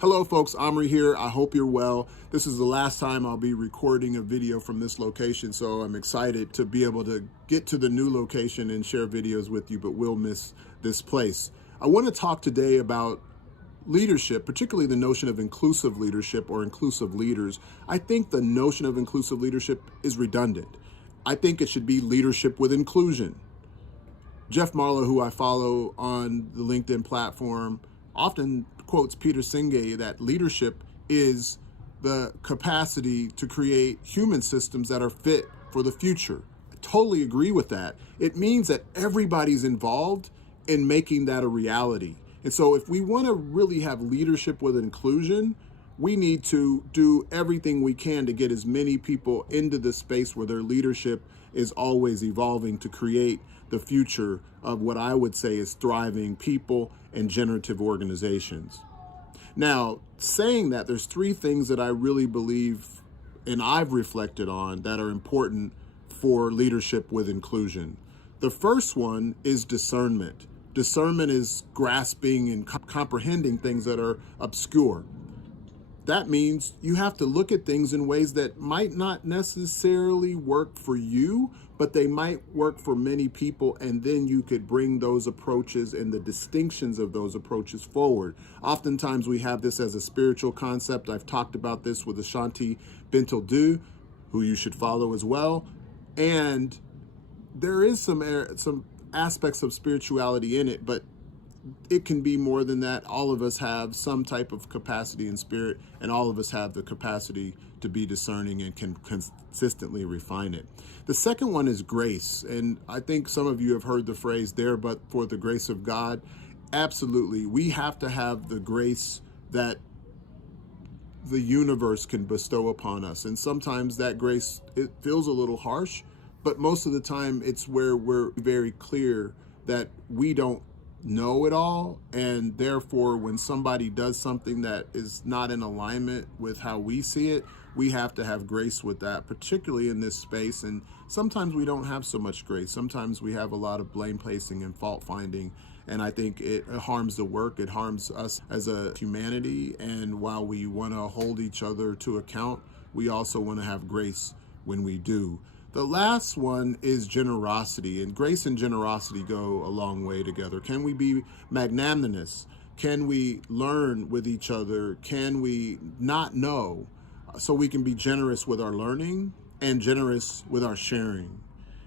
Hello folks, Amri here. I hope you're well. This is the last time I'll be recording a video from this location, so I'm excited to be able to get to the new location and share videos with you, but we'll miss this place. I want to talk today about leadership, particularly the notion of inclusive leadership or inclusive leaders. I think the notion of inclusive leadership is redundant. I think it should be leadership with inclusion. Geoff Marlow, who I follow on the LinkedIn platform, often quotes Peter Senge that leadership is the capacity to create human systems that are fit for the future. I totally agree with that. It means that everybody's involved in making that a reality. And so if we want to really have leadership with inclusion, we need to do everything we can to get as many people into the space where their leadership is always evolving to create the future of what I would say is thriving people and generative organizations. Now, saying that, there's three things that I really believe and I've reflected on that are important for leadership with inclusion. The first one is discernment. Discernment is grasping and comprehending things that are obscure. That means you have to look at things in ways that might not necessarily work for you, but they might work for many people, and then you could bring those approaches and the distinctions of those approaches forward. Oftentimes we have this as a spiritual concept. I've talked about this with Ashanti Bentil-Dhue, who you should follow as well. And there is some aspects of spirituality in it, but it can be more than that. All of us have some type of capacity in spirit, and all of us have the capacity to be discerning and can consistently refine it. The second one is grace. And I think some of you have heard the phrase there, but for the grace of God. Absolutely. We have to have the grace that the universe can bestow upon us. And sometimes that grace, it feels a little harsh, but most of the time it's where we're very clear that we don't know it all, and therefore when somebody does something that is not in alignment with how we see it, we have to have grace with that, particularly in this space. And sometimes we don't have so much grace. Sometimes we have a lot of blame placing and fault finding, and I think it harms the work. It harms us as a humanity, and while we want to hold each other to account, we also want to have grace when we do. The last one is generosity, and grace and generosity go a long way together. Can we be magnanimous? Can we learn with each other? Can we not know so we can be generous with our learning and generous with our sharing?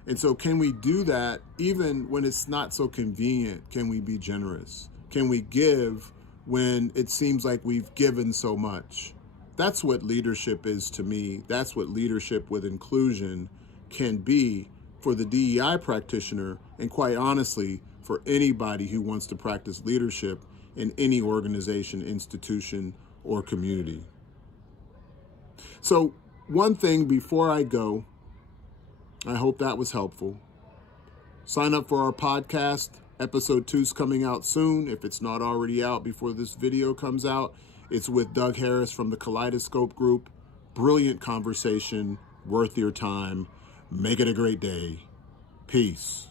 And so can we do that even when it's not so convenient? Can we be generous? Can we give when it seems like we've given so much? That's what leadership is to me. That's what leadership with inclusion can be for the DEI practitioner, and quite honestly, for anybody who wants to practice leadership in any organization, institution, or community. So one thing before I go, I hope that was helpful. Sign up for our podcast. Episode 2 is coming out soon. If it's not already out before this video comes out, it's with Doug Harris from the Kaleidoscope Group. Brilliant conversation, worth your time. Make it a great day. Peace.